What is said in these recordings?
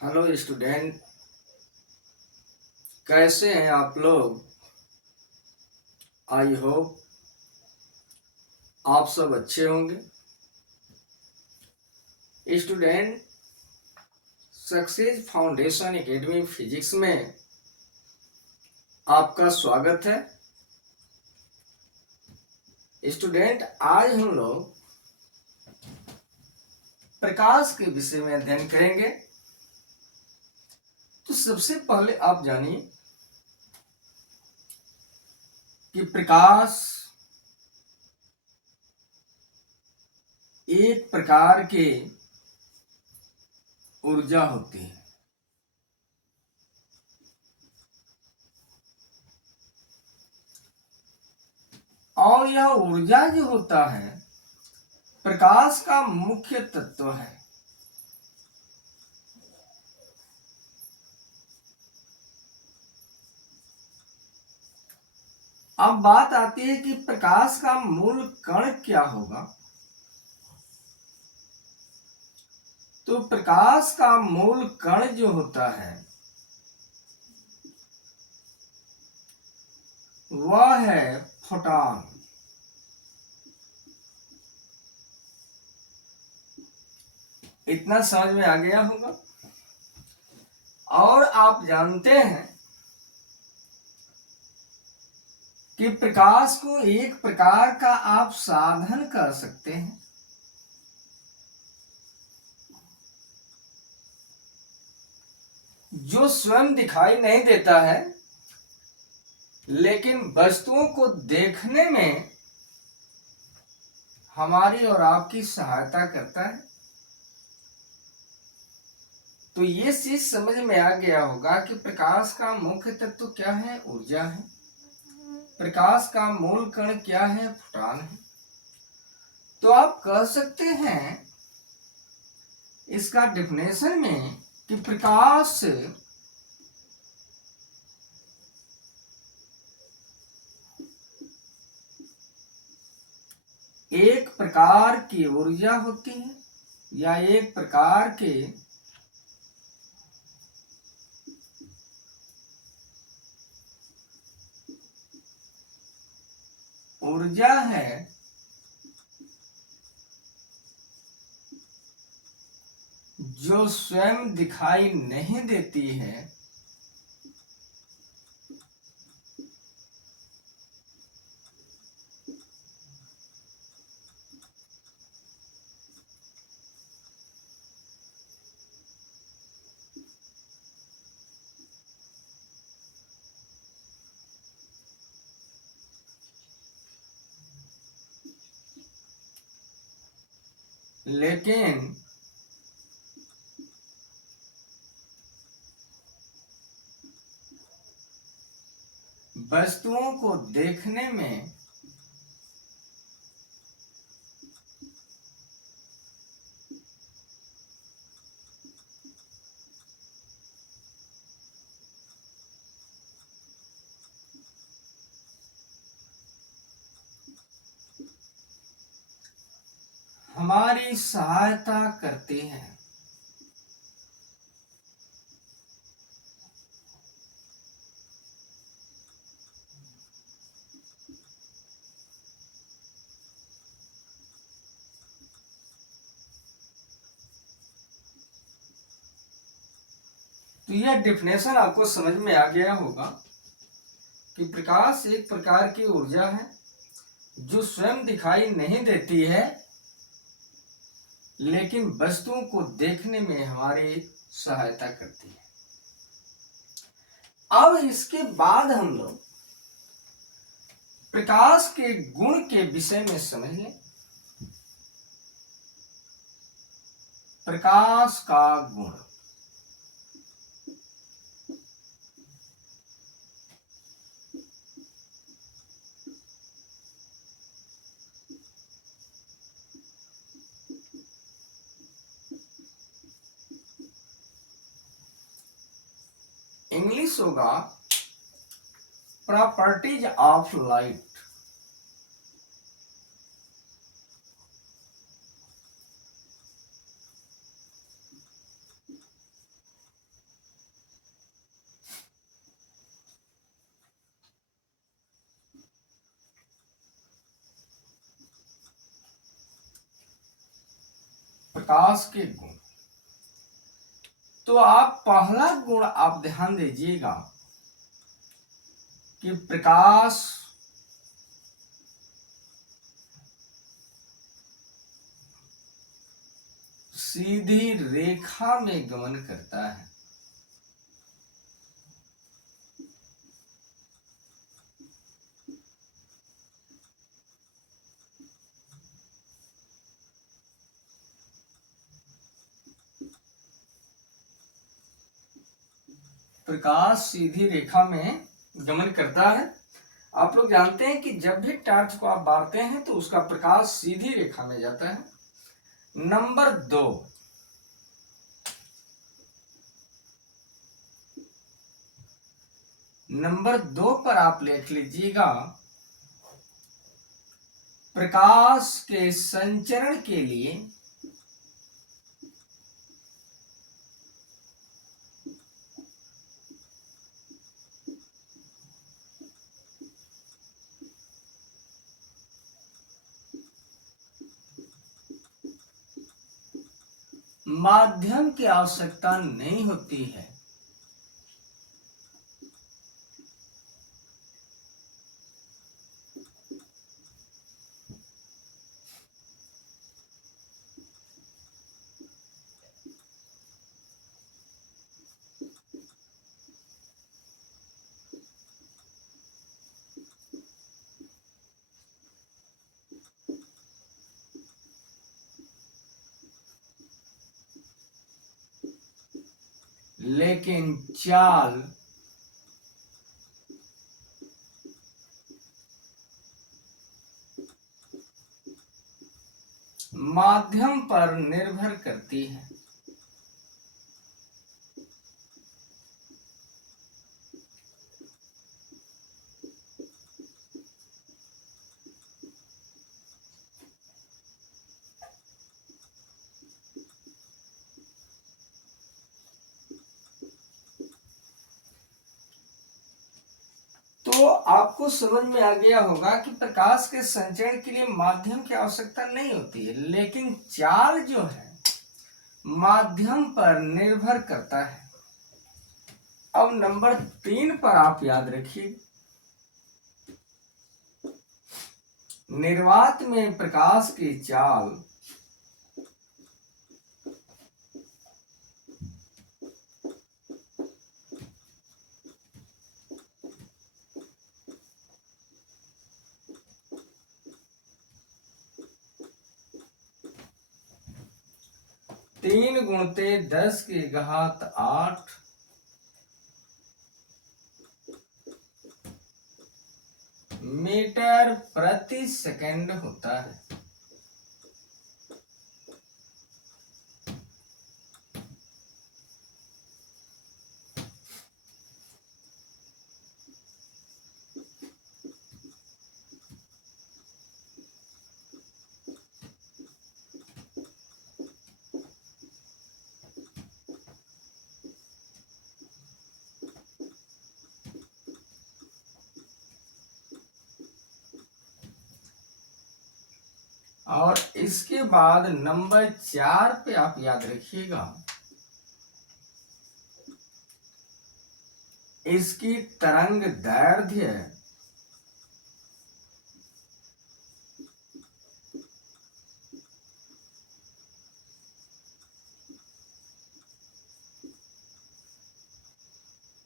Hello student, कैसे हैं आप लोग। आई होप आप सब अच्छे होंगे। Student, success foundation academy physics में आपका स्वागत है। स्टूडेंट, आज हम लोग प्रकाश के विषय में अध्ययन करेंगे। तो सबसे पहले आप जानिए कि प्रकाश एक प्रकार के ऊर्जा होती है। और यह ऊर्जा जो होता है प्रकाश का मुख्य तत्व है। अब बात आती है कि प्रकाश का मूल कण क्या होगा। तो प्रकाश का मूल कण जो होता है वह है फोटॉन। इतना समझ में आ गया होगा। और आप जानते हैं कि प्रकाश को एक प्रकार का आप साधन कह सकते हैं। जो स्वयं दिखाई नहीं देता है लेकिन वस्तुओं को देखने में हमारी और आपकी सहायता करता है। तो ये चीज समझ में आ गया होगा कि प्रकाश का मुख्य तत्व क्या है, ऊर्जा है। प्रकाश का मूल कण क्या है, फोटॉन है। तो आप कह सकते हैं इसका डेफिनेशन में कि प्रकाश एक प्रकार की ऊर्जा होती है या एक प्रकार के ऊर्जा है जो स्वयं दिखाई नहीं देती है लेकिन वस्तुओं को देखने में हमारी सहायता करती है। तो यह डेफिनेशन आपको समझ में आ गया होगा कि प्रकाश एक प्रकार की ऊर्जा है जो स्वयं दिखाई नहीं देती है लेकिन वस्तुओं को देखने में हमारी सहायता करती है। अब इसके बाद हम लोग प्रकाश के गुण के विषय में समझ लें। प्रकाश का गुण, इंग्लिश होगा प्रॉपर्टीज ऑफ लाइट। प्रकाश के गुण। तो आप पहला गुण आप ध्यान दीजिएगा कि प्रकाश सीधी रेखा में गमन करता है। प्रकाश सीधी रेखा में गमन करता है। आप लोग जानते हैं कि जब भी टॉर्च को आप बारते हैं तो उसका प्रकाश सीधी रेखा में जाता है। नंबर 2, नंबर 2 पर आप लिख लीजिएगा, प्रकाश के संचरण के लिए माध्यम की आवश्यकता नहीं होती है। लेकिन चाल माध्यम पर निर्भर करती है। तो आपको समझ में आ गया होगा कि प्रकाश के संचरण के लिए माध्यम की आवश्यकता नहीं होती है, लेकिन चाल जो है माध्यम पर निर्भर करता है। अब नंबर 3 पर आप याद रखिए, निर्वात में प्रकाश की चाल तीन गुणते 10 की घात 8 मीटर प्रति सेकंड होता है। और इसके बाद नंबर 4 पे आप याद रखिएगा, इसकी तरंग दैर्ध्य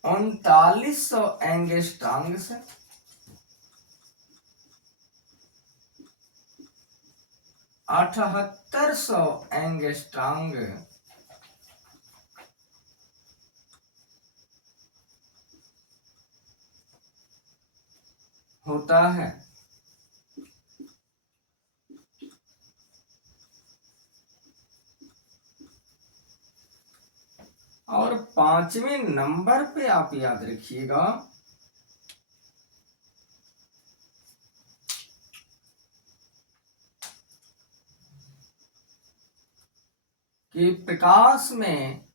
उनतालीस सौ एंगस्ट्रॉम से 7800 एंगस्ट्रॉम होता है। और 5वें नंबर पे आप याद रखिएगा, कि प्रकाश में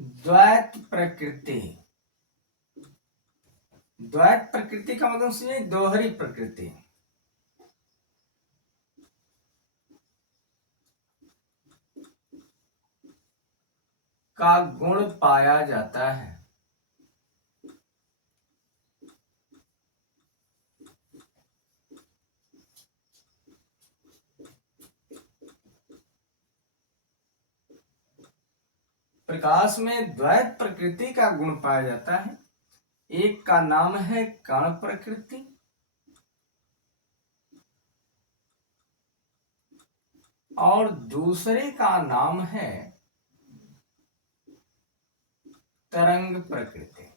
द्वैत प्रकृति द्वैत प्रकृति का मतलब समझिए दोहरी प्रकृति। का गुण पाया जाता है। प्रकाश में द्वैत प्रकृति का गुण पाया जाता है। एक का नाम है कण प्रकृति और दूसरे का नाम है तरंग प्रकृति।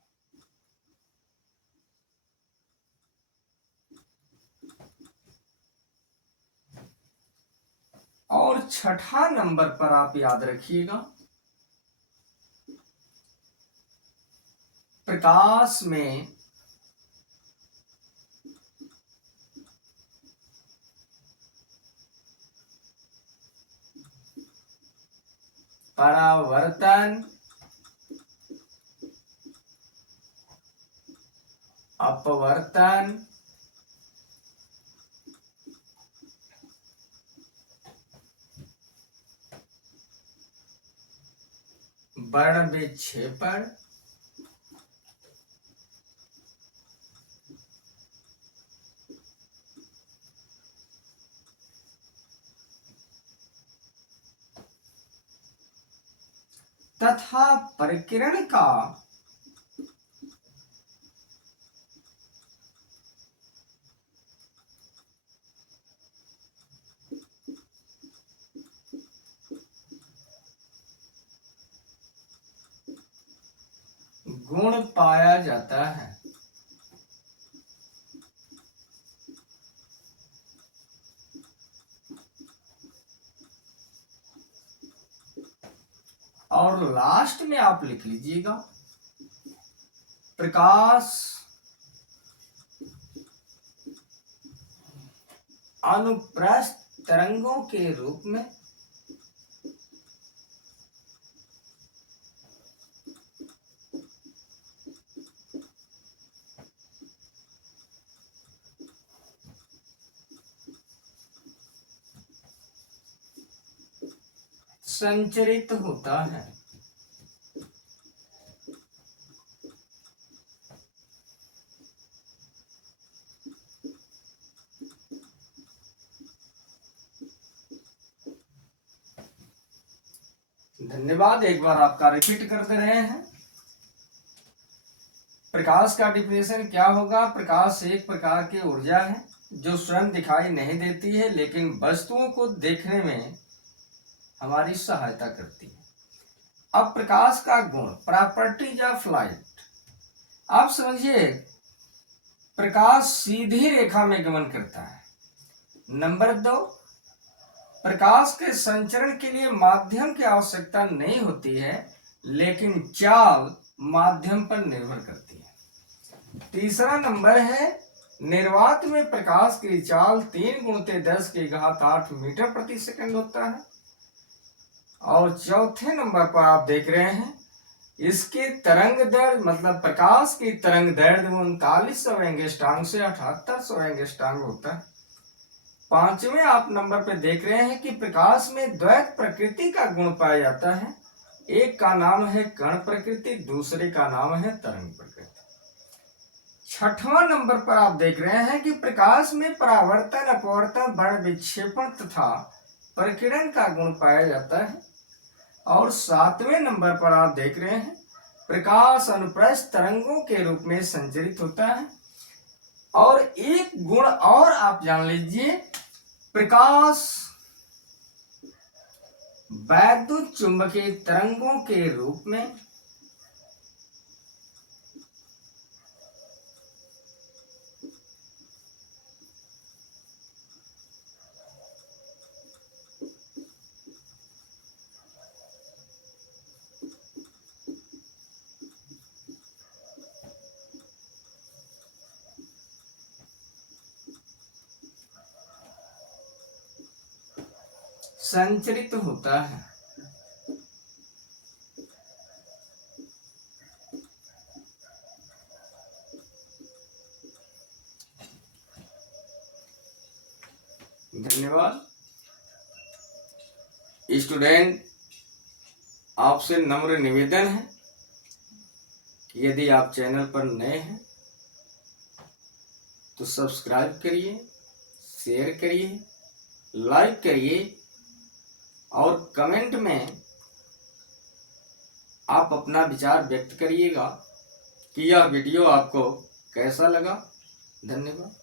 और छठा नंबर पर आप याद रखिएगा, प्रकाश में परावर्तन, अपवर्तन, वर्ण विक्षेपण, तथा परिकिरण का गुण पाया जाता है। और लास्ट में आप लिख लीजिएगा, प्रकाश अनुप्रस्थ तरंगों के रूप में संचरित होता है। धन्यवाद। एक बार आपका रिपीट कर दे रहे हैं। प्रकाश का डिफिनेशन क्या होगा? प्रकाश एक प्रकार की ऊर्जा है जो स्वयं दिखाई नहीं देती है लेकिन वस्तुओं को देखने में हमारी सहायता करती है। अब प्रकाश का गुण, प्रॉपर्टीज ऑफ लाइट। आप समझिए, प्रकाश सीधी रेखा में गमन करता है। नंबर 2, प्रकाश के संचरण के लिए माध्यम की आवश्यकता नहीं होती है लेकिन चाल माध्यम पर निर्भर करती है। तीसरा नंबर है, निर्वात में प्रकाश की चाल 3 × 10⁸ मीटर प्रति सेकंड होता है। और चौथे नंबर पर आप देख रहे हैं, इसके तरंग दैर्घ्य मतलब प्रकाश की तरंग दैर्घ्य 3900 एंगस्ट्रॉम से 7800 एंगस्ट्रॉम होता है। पांचवें आप नंबर पे देख रहे हैं कि प्रकाश में द्वैत प्रकृति का गुण पाया जाता है। एक का नाम है कण प्रकृति, दूसरे का नाम है तरंग प्रकृति। छठवां नंबर पर आप देख रहे हैं कि प्रकाश में परावर्तन, अपवर्तन, वर्ण विक्षेपण तथा परिकिरण का गुण पाया जाता है। और सातवें नंबर पर आप देख रहे हैं, प्रकाश अनुप्रस्थ तरंगों के रूप में संचरित होता है। और एक गुण और आप जान लीजिए, प्रकाश वैद्युत चुंबकीय तरंगों के रूप में संचरित होता है। स्टूडेंट, आपसे नम्र निवेदन है कि यदि आप चैनल पर नए हैं तो सब्सक्राइब करिए, शेयर करिए, लाइक करिए और कमेंट में आप अपना विचार व्यक्त करिएगा कि यह वीडियो आपको कैसा लगा। धन्यवाद।